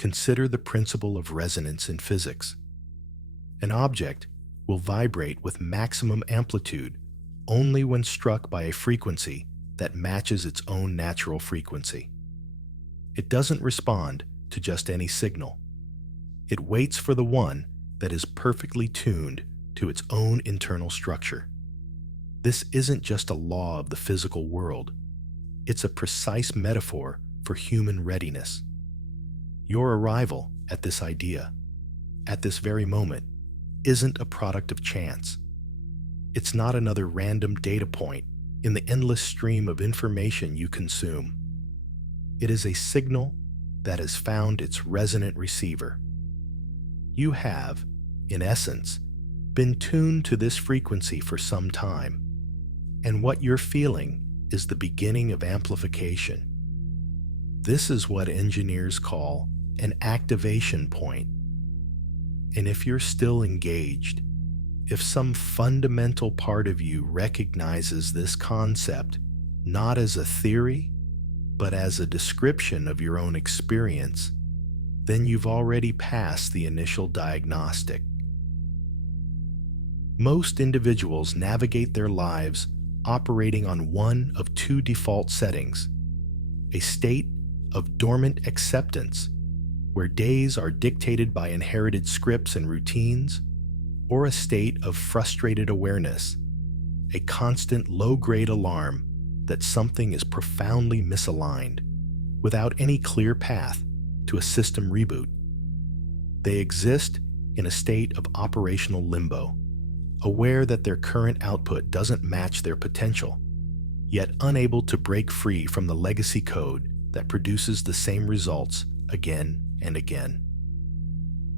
Consider the principle of resonance in physics. An object will vibrate with maximum amplitude only when struck by a frequency that matches its own natural frequency. It doesn't respond to just any signal. It waits for the one that is perfectly tuned to its own internal structure. This isn't just a law of the physical world. It's a precise metaphor for human readiness. Your arrival at this idea, at this very moment, isn't a product of chance. It's not another random data point in the endless stream of information you consume. It is a signal that has found its resonant receiver. You have, in essence, been tuned to this frequency for some time, and what you're feeling is the beginning of amplification. This is what engineers call an activation point. And if you're still engaged, if some fundamental part of you recognizes this concept not as a theory, but as a description of your own experience, then you've already passed the initial diagnostic. Most individuals navigate their lives operating on one of two default settings: a state of dormant acceptance, where days are dictated by inherited scripts and routines, or a state of frustrated awareness, a constant low-grade alarm that something is profoundly misaligned, without any clear path to a system reboot. They exist in a state of operational limbo, aware that their current output doesn't match their potential, yet unable to break free from the legacy code that produces the same results again and again.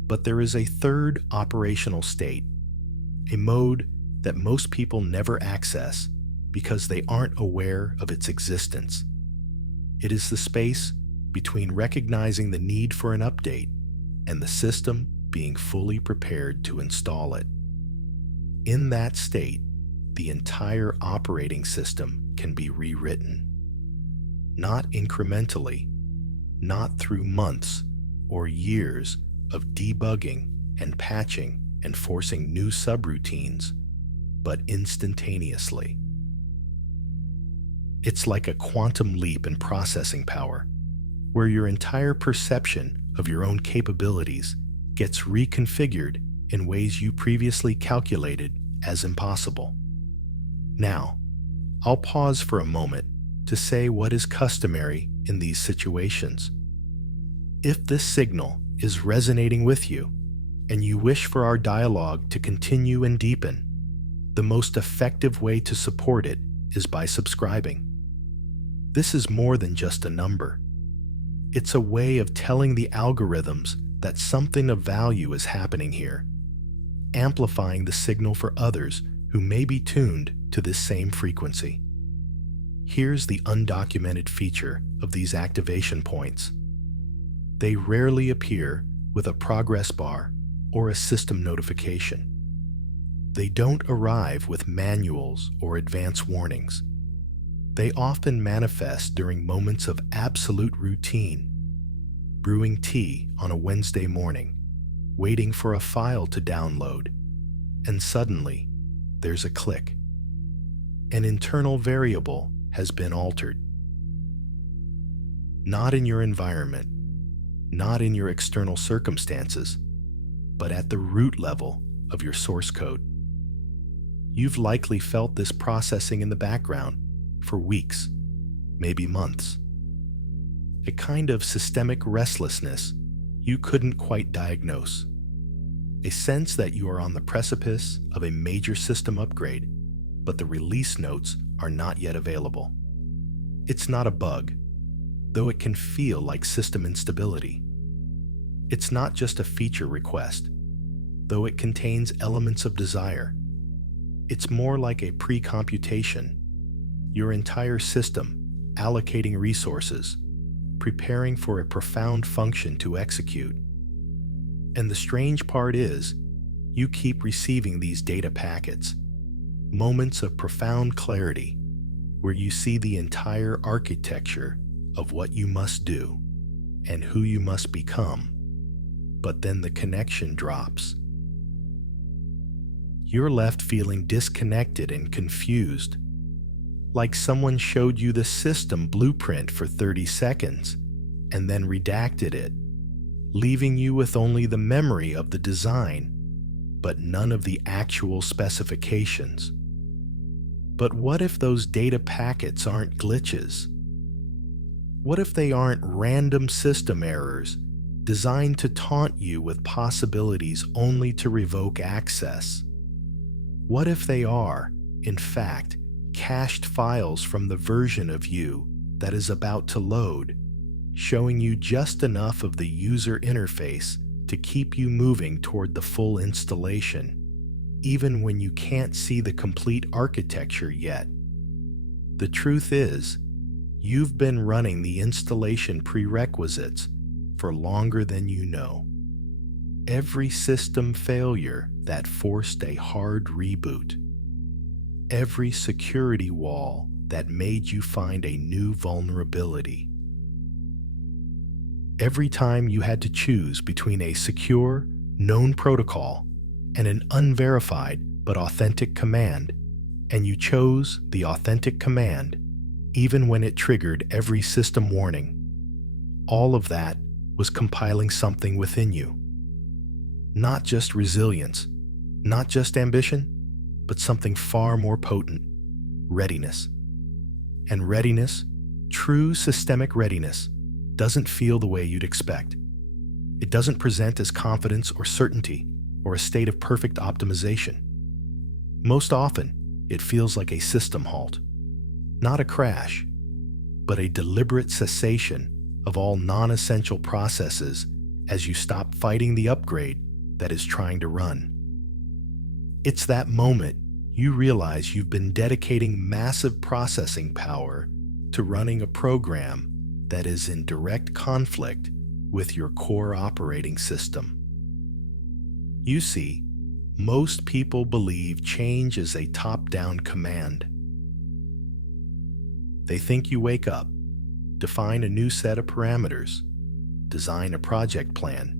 But there is a third operational state, a mode that most people never access because they aren't aware of its existence. It is the space between recognizing the need for an update and the system being fully prepared to install it. In that state, the entire operating system can be rewritten. Not incrementally, not through months or years of debugging and patching and forcing new subroutines, but instantaneously. It's like a quantum leap in processing power, where your entire perception of your own capabilities gets reconfigured in ways you previously calculated as impossible. Now, I'll pause for a moment to say what is customary in these situations. If this signal is resonating with you, and you wish for our dialogue to continue and deepen, the most effective way to support it is by subscribing. This is more than just a number. It's a way of telling the algorithms that something of value is happening here, amplifying the signal for others who may be tuned to this same frequency. Here's the undocumented feature of these activation points. They rarely appear with a progress bar or a system notification. They don't arrive with manuals or advance warnings. They often manifest during moments of absolute routine, brewing tea on a Wednesday morning, waiting for a file to download, and suddenly there's a click. An internal variable has been altered. Not in your environment, not in your external circumstances, but at the root level of your source code. You've likely felt this processing in the background for weeks, maybe months. A kind of systemic restlessness you couldn't quite diagnose. A sense that you are on the precipice of a major system upgrade, but the release notes are not yet available. It's not a bug, though it can feel like system instability. It's not just a feature request, though it contains elements of desire. It's more like a pre-computation, your entire system allocating resources, preparing for a profound function to execute. And the strange part is, you keep receiving these data packets, moments of profound clarity, where you see the entire architecture of what you must do, and who you must become. But then the connection drops. You're left feeling disconnected and confused, like someone showed you the system blueprint for 30 seconds and then redacted it, leaving you with only the memory of the design, but none of the actual specifications. But what if those data packets aren't glitches? What if they aren't random system errors designed to taunt you with possibilities only to revoke access? What if they are, in fact, cached files from the version of you that is about to load, showing you just enough of the user interface to keep you moving toward the full installation, even when you can't see the complete architecture yet? The truth is, you've been running the installation prerequisites for longer than you know. Every system failure that forced a hard reboot. Every security wall that made you find a new vulnerability. Every time you had to choose between a secure, known protocol and an unverified but authentic command, and you chose the authentic command even when it triggered every system warning. All of that was compiling something within you. Not just resilience, not just ambition, but something far more potent: readiness. And readiness, true systemic readiness, doesn't feel the way you'd expect. It doesn't present as confidence or certainty or a state of perfect optimization. Most often, it feels like a system halt. Not a crash, but a deliberate cessation of all non-essential processes as you stop fighting the upgrade that is trying to run. It's that moment you realize you've been dedicating massive processing power to running a program that is in direct conflict with your core operating system. You see, most people believe change is a top-down command. They think you wake up, define a new set of parameters, design a project plan,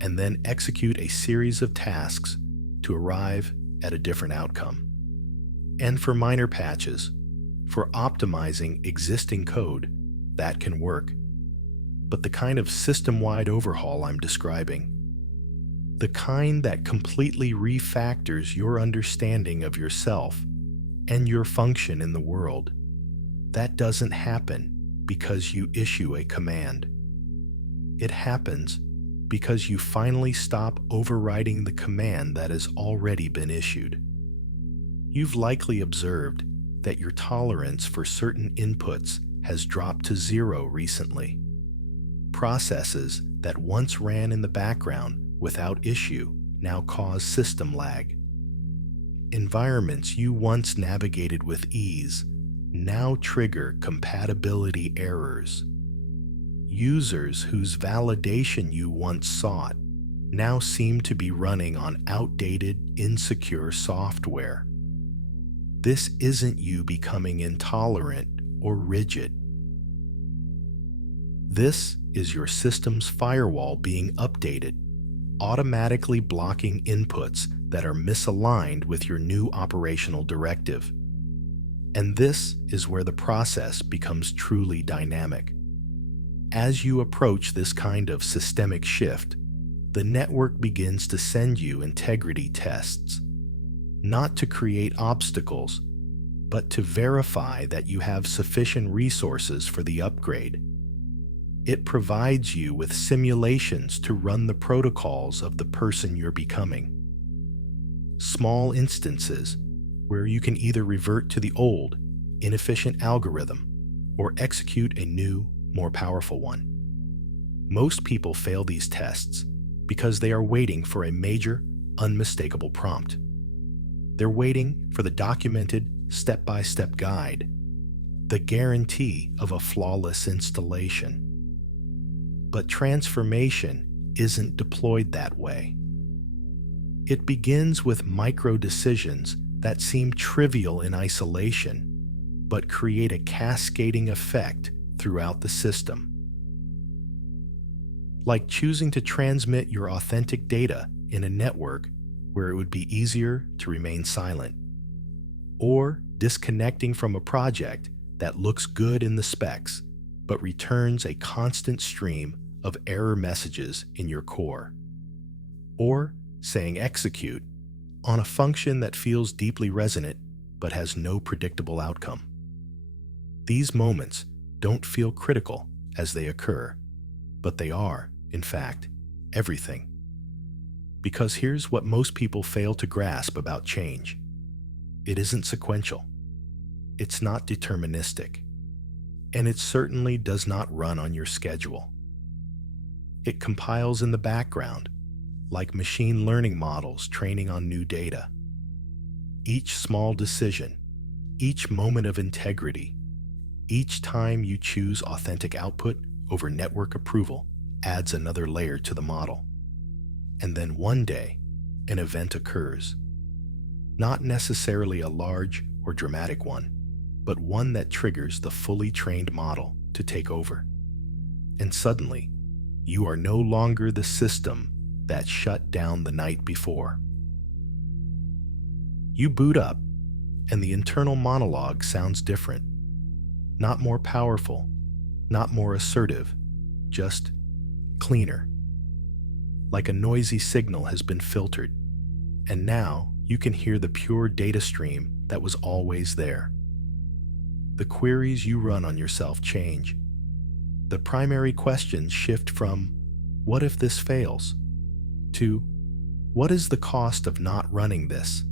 and then execute a series of tasks to arrive at a different outcome. And for minor patches, for optimizing existing code, that can work. But the kind of system-wide overhaul I'm describing, the kind that completely refactors your understanding of yourself and your function in the world, that doesn't happen because you issue a command. It happens because you finally stop overriding the command that has already been issued. You've likely observed that your tolerance for certain inputs has dropped to 0 recently. Processes that once ran in the background without issue now cause system lag. Environments you once navigated with ease now trigger compatibility errors. Users whose validation you once sought now seem to be running on outdated, insecure software. This isn't you becoming intolerant or rigid. This is your system's firewall being updated, automatically blocking inputs that are misaligned with your new operational directive. And this is where the process becomes truly dynamic. As you approach this kind of systemic shift, the network begins to send you integrity tests, not to create obstacles, but to verify that you have sufficient resources for the upgrade. It provides you with simulations to run the protocols of the person you're becoming. Small instances where you can either revert to the old, inefficient algorithm or execute a new, more powerful one. Most people fail these tests because they are waiting for a major, unmistakable prompt. They're waiting for the documented, step-by-step guide, the guarantee of a flawless installation. But transformation isn't deployed that way. It begins with micro-decisions that seem trivial in isolation, but create a cascading effect throughout the system. like choosing to transmit your authentic data in a network where it would be easier to remain silent, or disconnecting from a project that looks good in the specs but returns a constant stream of error messages in your core, or saying execute on a function that feels deeply resonant but has no predictable outcome. These moments don't feel critical as they occur, but they are, in fact, everything. Because here's what most people fail to grasp about change. It isn't sequential. It's not deterministic. And it certainly does not run on your schedule. It compiles in the background, like machine learning models training on new data. Each small decision, each moment of integrity, each time you choose authentic output over network approval adds another layer to the model. And then one day, an event occurs. Not necessarily a large or dramatic one, but one that triggers the fully trained model to take over. And suddenly, you are no longer the system that shut down the night before. You boot up, and the internal monologue sounds different. Not more powerful, not more assertive, just cleaner. Like a noisy signal has been filtered, and now you can hear the pure data stream that was always there. The queries you run on yourself change. The primary questions shift from, what if this fails? To, what is the cost of not running this?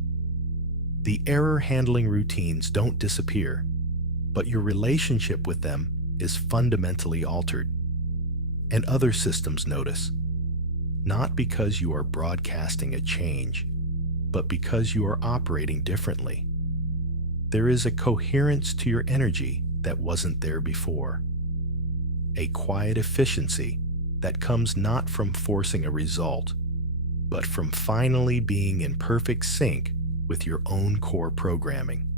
The error handling routines don't disappear, but your relationship with them is fundamentally altered. And other systems notice, not because you are broadcasting a change, but because you are operating differently. There is a coherence to your energy that wasn't there before. A quiet efficiency that comes not from forcing a result, but from finally being in perfect sync with your own core programming.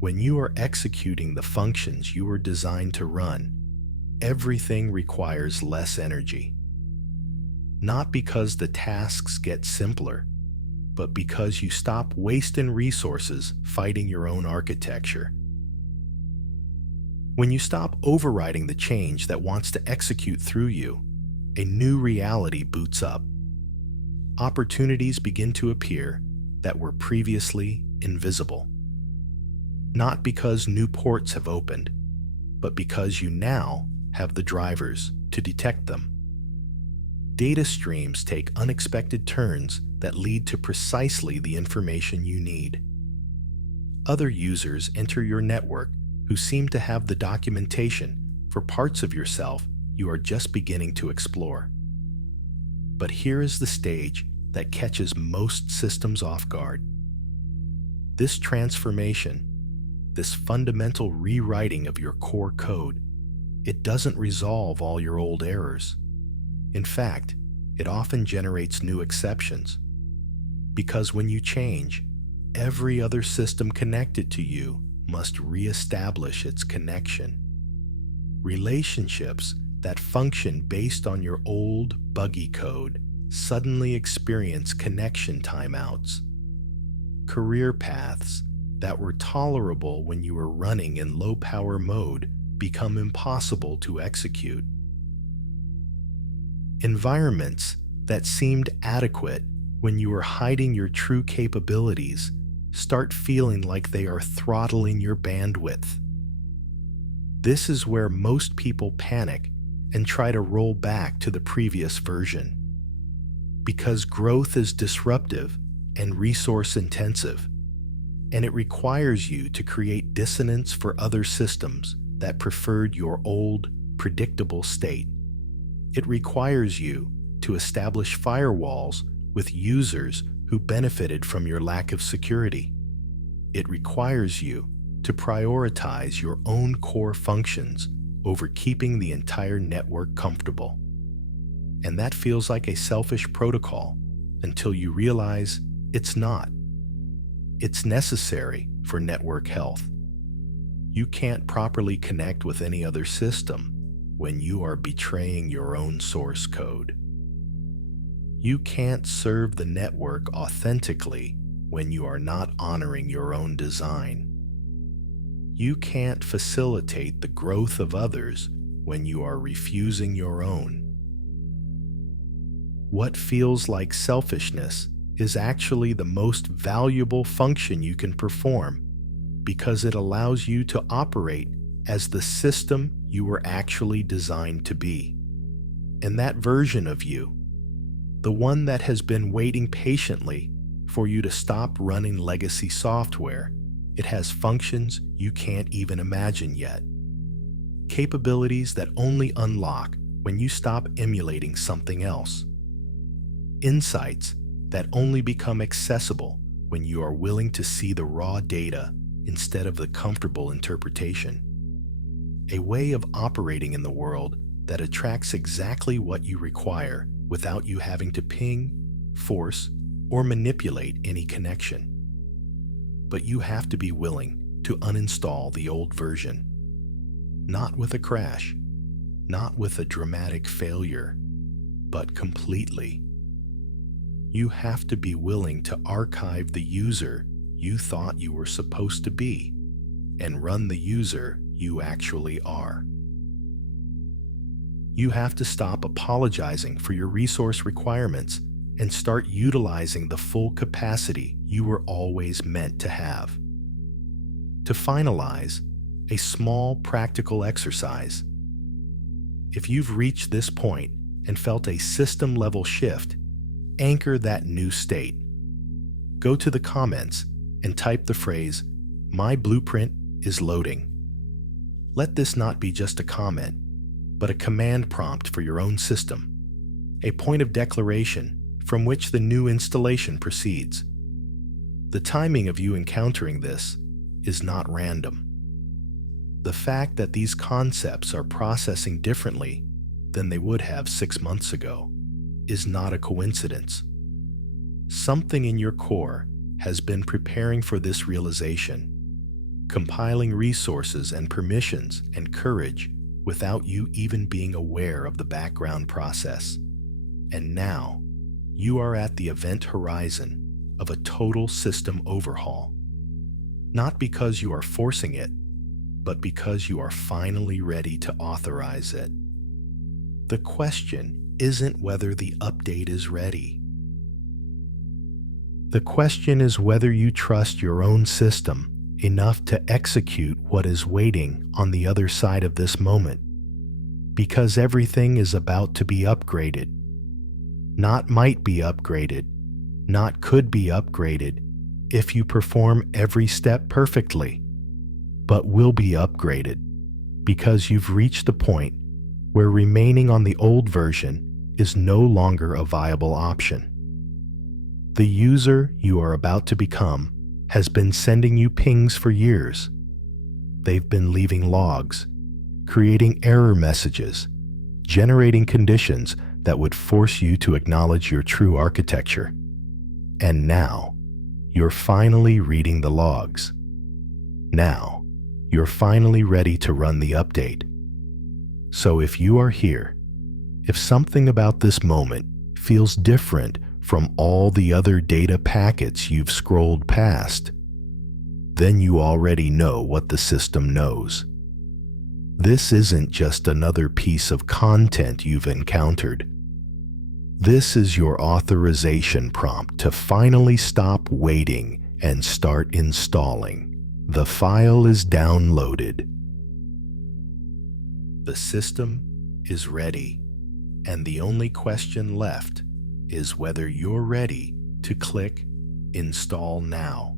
When you are executing the functions you were designed to run, everything requires less energy. Not because the tasks get simpler, but because you stop wasting resources fighting your own architecture. When you stop overriding the change that wants to execute through you, a new reality boots up. Opportunities begin to appear that were previously invisible. Not because new ports have opened, but because you now have the drivers to detect them. Data streams take unexpected turns that lead to precisely the information you need. Other users enter your network who seem to have the documentation for parts of yourself you are just beginning to explore. But here is the stage that catches most systems off guard. This transformation, this fundamental rewriting of your core code, it doesn't resolve all your old errors. In fact, it often generates new exceptions. Because when you change, every other system connected to you must reestablish its connection. Relationships that function based on your old, buggy code suddenly experience connection timeouts. Career paths that were tolerable when you were running in low-power mode become impossible to execute. Environments that seemed adequate when you were hiding your true capabilities start feeling like they are throttling your bandwidth. This is where most people panic and try to roll back to the previous version. Because growth is disruptive and resource intensive, and it requires you to create dissonance for other systems that preferred your old, predictable state. It requires you to establish firewalls with users who benefited from your lack of security. It requires you to prioritize your own core functions over keeping the entire network comfortable. And that feels like a selfish protocol until you realize it's not. It's necessary for network health. You can't properly connect with any other system, when you are betraying your own source code. You can't serve the network authentically when you are not honoring your own design. You can't facilitate the growth of others when you are refusing your own. What feels like selfishness is actually the most valuable function you can perform because it allows you to operate as the system you were actually designed to be. And that version of you, the one that has been waiting patiently for you to stop running legacy software, it has functions you can't even imagine yet. Capabilities that only unlock when you stop emulating something else. Insights that only become accessible when you are willing to see the raw data instead of the comfortable interpretation. A way of operating in the world that attracts exactly what you require without you having to ping, force, or manipulate any connection. But you have to be willing to uninstall the old version. Not with a crash, not with a dramatic failure, but completely. You have to be willing to archive the user you thought you were supposed to be and run the user you actually are. You have to stop apologizing for your resource requirements and start utilizing the full capacity you were always meant to have. To finalize, a small practical exercise. If you've reached this point and felt a system-level shift, anchor that new state. Go to the comments and type the phrase, "My blueprint is loading." Let this not be just a comment, but a command prompt for your own system, a point of declaration from which the new installation proceeds. The timing of you encountering this is not random. The fact that these concepts are processing differently than they would have 6 months ago is not a coincidence. Something in your core has been preparing for this realization, compiling resources and permissions and courage without you even being aware of the background process. And now, you are at the event horizon of a total system overhaul. Not because you are forcing it, but because you are finally ready to authorize it. The question isn't whether the update is ready. The question is whether you trust your own system enough to execute what is waiting on the other side of this moment. Because everything is about to be upgraded. Not might be upgraded, not could be upgraded if you perform every step perfectly, but will be upgraded because you've reached the point where remaining on the old version is no longer a viable option. The user you are about to become has been sending you pings for years. They've been leaving logs, creating error messages, generating conditions that would force you to acknowledge your true architecture. And now, you're finally reading the logs. Now, you're finally ready to run the update. So if you are here, if something about this moment feels different from all the other data packets you've scrolled past, then you already know what the system knows. This isn't just another piece of content you've encountered. This is your authorization prompt to finally stop waiting and start installing. The file is downloaded. The system is ready, and the only question left is whether you're ready to click Install Now.